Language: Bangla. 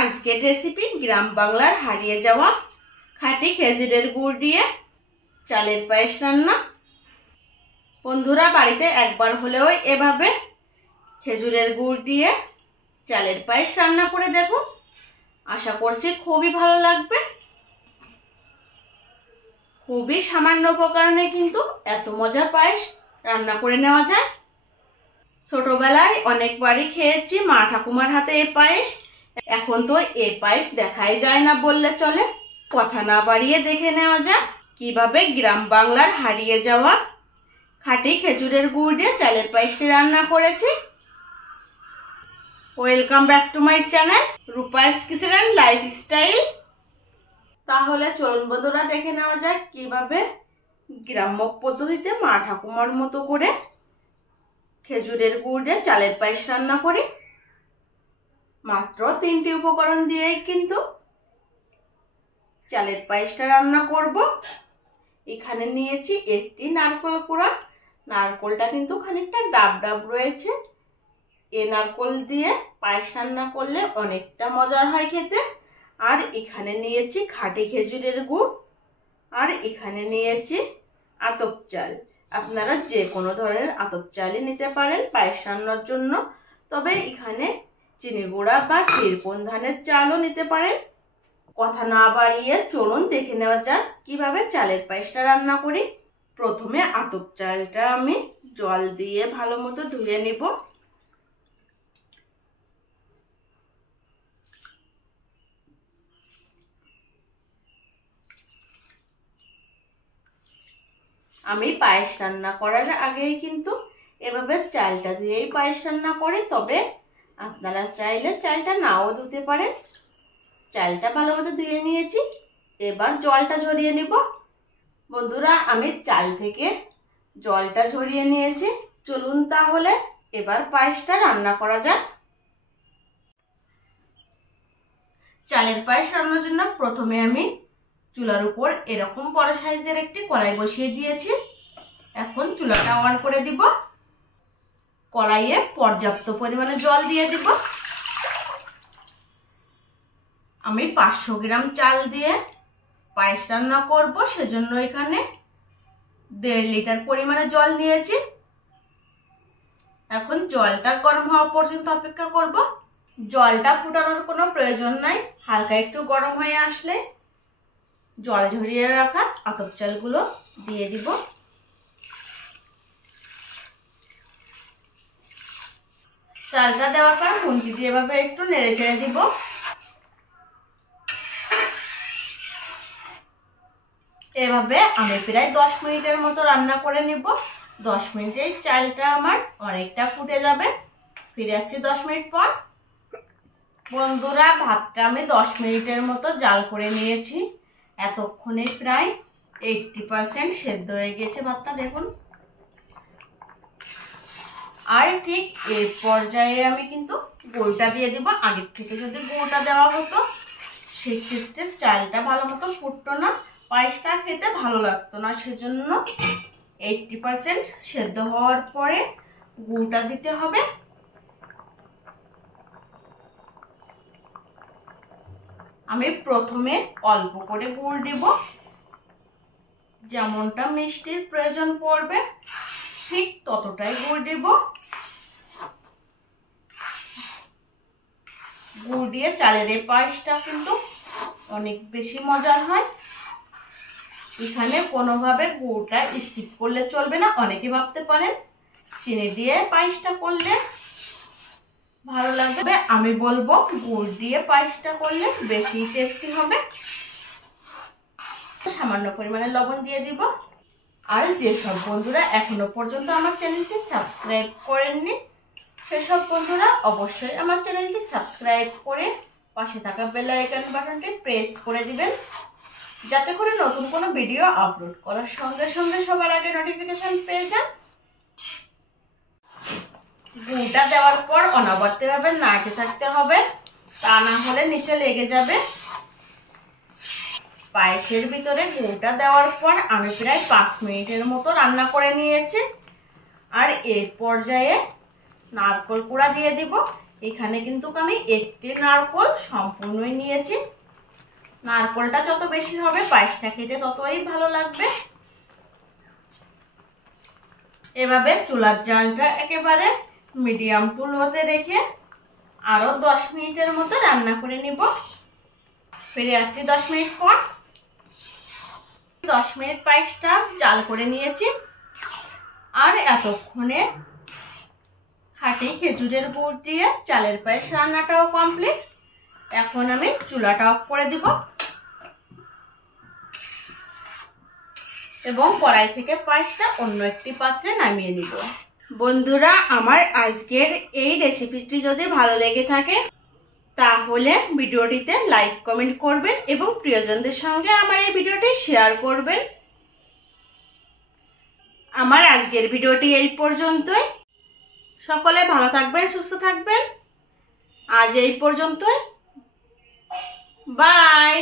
আজকের রেসিপি গ্রাম বাংলার হারিয়ে যাওয়া খাঁটি খেজুরের গুড় দিয়ে চালের পায়েস রান্না। বন্ধুরা বাড়িতে একবার হলেও এভাবে খেজুরের গুড় দিয়ে চালের পায়েস রান্না করে দেখুন। আশা করছি খুবই ভালো লাগবে। খুবই সামান্য উপকরণে কিন্তু এত মজার পায়েস রান্না করে নেওয়া যায়। ছোটবেলায় অনেকবারই খেয়েছি মা ঠাকুমার হাতে এই পায়েস। এখন তো এই পায়েস দেখাই যায় না বললে চলে। কথা না বাড়িয়ে দেখে নেওয়া যাক কিভাবে গ্রাম বাংলার হারিয়ে যাওয়া খাঁটি খেজুরের গুড় দিয়ে চালের পায়েসটি রান্না করেছি। Welcome back to my channel Rupa's kitchen and lifestyle. তাহলে চলুন বন্ধুরা দেখে নেওয়া যাক কিভাবে গ্রাম্য পদ্ধতিতে মা ঠাকুমার মতো করে খেজুরের গুড় দিয়ে চালের পায়েস রান্না করি। মাত্র 3টি উপকরণ দিয়েই কিন্তু চালের পায়েসটা রান্না করব। এখানে নিয়েছি একটি নারকেল কোড়া। নারকেলটা কিন্তু খানিকটা ডাব ডাব রয়েছে। এই নারকেল দিয়ে পায়েস রান্না করলে অনেকটা মজার হয় খেতে। আর এখানে নিয়েছি খাঁটি খেজুরের গুড়। আর এখানে নিয়েছি আতপ চাল। আপনারা যে কোনো ধরনের আতপ চালই নিতে পারেন পায়েস রান্নার জন্য, তবে এখানে চিনি গুঁড়া বা ক্ষীরকোণ ধানের চালও নিতে পারেন। কথা না বাড়িয়ে চলুন দেখে নেওয়া যাক কিভাবে চালের পায়েসটা রান্না করি। প্রথমে আতপ চালটা আমি জল দিয়ে ভালো মতো ধুয়ে নিব। আমি পায়েস রান্না করার আগেই কিন্তু এভাবে চালটা ধুয়েই পায়েস রান্না করি, তবে আপনারা চাইলে চালটা নাও ধুতে পারেন। চালটা ভালো মতো ধুয়ে নিয়েছি, এবার জলটা ঝরিয়ে নিব। বন্ধুরা আমি চাল থেকে জলটা ঝরিয়ে নিয়েছি। চলুন তাহলে এবার পায়েসটা রান্না করা যাক। চালের পায়েস রান্নার জন্য প্রথমে আমি চুলার উপর এরকম বড় সাইজের একটি কড়াই বসিয়ে দিয়েছি। এখন চুলাটা অন করে দিব। কড়াইয়ে পর্যাপ্ত পরিমাণে জল দিয়ে দিব। আমি 500 গ্রাম চাল দিয়ে পায়েস রান্না করব, সেজন্য এখানে 1.5 লিটার পরিমাণে জল নিয়েছি। এখন জলটা গরম হওয়া পর্যন্ত অপেক্ষা করব। জলটা ফুটানোর কোনো প্রয়োজন নাই। হালকা একটু গরম হয়ে আসলে জল ঝরিয়ে রাখা আতপ চালগুলো দিয়ে দিব। চালটা দেওয়ার পর খুন্তি দিয়ে এভাবে একটু নেড়ে চেড়ে দিব। এভাবে আমি প্রায় 10 মিনিটের মতো রান্না করে নিব। 10 মিনিটে চালটা আমার অনেকটা ফুটে যাবে। ফিরে আসছি 10 মিনিট পর। বন্ধুরা ভাতটা আমি 10 মিনিটের মতো জাল করে নিয়েছি। এতক্ষণে প্রায় 80% সেদ্ধ হয়ে গেছে ভাতটা, দেখুন। আর ঠিক এই পর্যায়ে আমি কিন্তু গুড়টা দিয়ে দিব। আগের থেকে যদি গুড়টা দেওয়া হতো সেক্ষেত্রে চালটা ভালো মতো ফুটতো না, পায়েসটা খেতে ভালো লাগতো না। সেজন্য 80% সেদ্ধ হওয়ার পরে গুড়টা দিতে হবে। আমি প্রথমে অল্প করে গুড় দিব, যেমনটা মিষ্টির প্রয়োজন পড়বে ঠিক ততটাই গুড় দিব। গুড় দিয়ে চালের এই পায়েসটা কিন্তু অনেক বেশি মজার হয়। এখানে কোনোভাবে গুড়টা স্কিপ করলে চলবে না। অনেকে ভাবতে পারেন চিনি দিয়ে পায়েসটা করলে ভালো লাগবে। আমি বলবো গুড় দিয়ে পায়েসটা করলে বেশি টেস্টি হবে। সামান্য পরিমাণে লবণ দিয়ে দিব। আর যেসব বন্ধুরা এখনো পর্যন্ত আমার চ্যানেলটি সাবস্ক্রাইব করেননি সেসব বন্ধুরা অবশ্যই আমার চ্যানেলটি সাবস্ক্রাইব করে পাশে থাকা বেল আইকন বাটনটি প্রেস করে দিবেন, যাতে করে নতুন কোনো ভিডিও আপলোড করার সঙ্গে সঙ্গে সবার আগে নোটিফিকেশন পেয়ে যান। গুড়টা দেওয়ার পর অনবরতভাবে নাড়তে থাকতে হবে, তা না হলে নিচে লেগে যাবে। পায়েসের ভিতরে গুড়টা দেওয়ার পর আমি প্রায় 5 মিনিটের মতো রান্না করে নিয়েছি। আর এর পর্যায়ে নারকেল কোড়া দিয়ে দিব। এখানে কিন্তু আমি একটি নারকোল সম্পূর্ণই নিয়েছি। নারকোলটা যত বেশি হবে পায়েসটা খেতে ততই ভালো লাগবে। এভাবে চুলার জালটা একেবারে মিডিয়াম টু লোতে রেখে আরো 10 মিনিটের মতো রান্না করে নিব। ফিরে আসছি 10 মিনিট পর। 10 মিনিট পায়েসটা জাল করে নিয়েছি আর এতক্ষণে খাঁটি খেজুরের গুড় দিয়ে চালের পায়েস রান্নাটাও কমপ্লিট। এখন আমি চুলাটা অফ করে দিব এবং কড়াই থেকে পায়েসটা অন্য একটি পাত্রে নামিয়ে নিব। বন্ধুরা, আমার আজকের এই রেসিপিটি যদি ভালো লেগে থাকে তাহলে ভিডিওটিতে লাইক কমেন্ট করবেন এবং প্রিয়জনদের সঙ্গে আমার এই ভিডিওটি শেয়ার করবেন। আমার আজকের ভিডিওটি এই পর্যন্তই। সকলে ভালো থাকবেন, সুস্থ থাকবেন। আজ এই পর্যন্তই। বাই।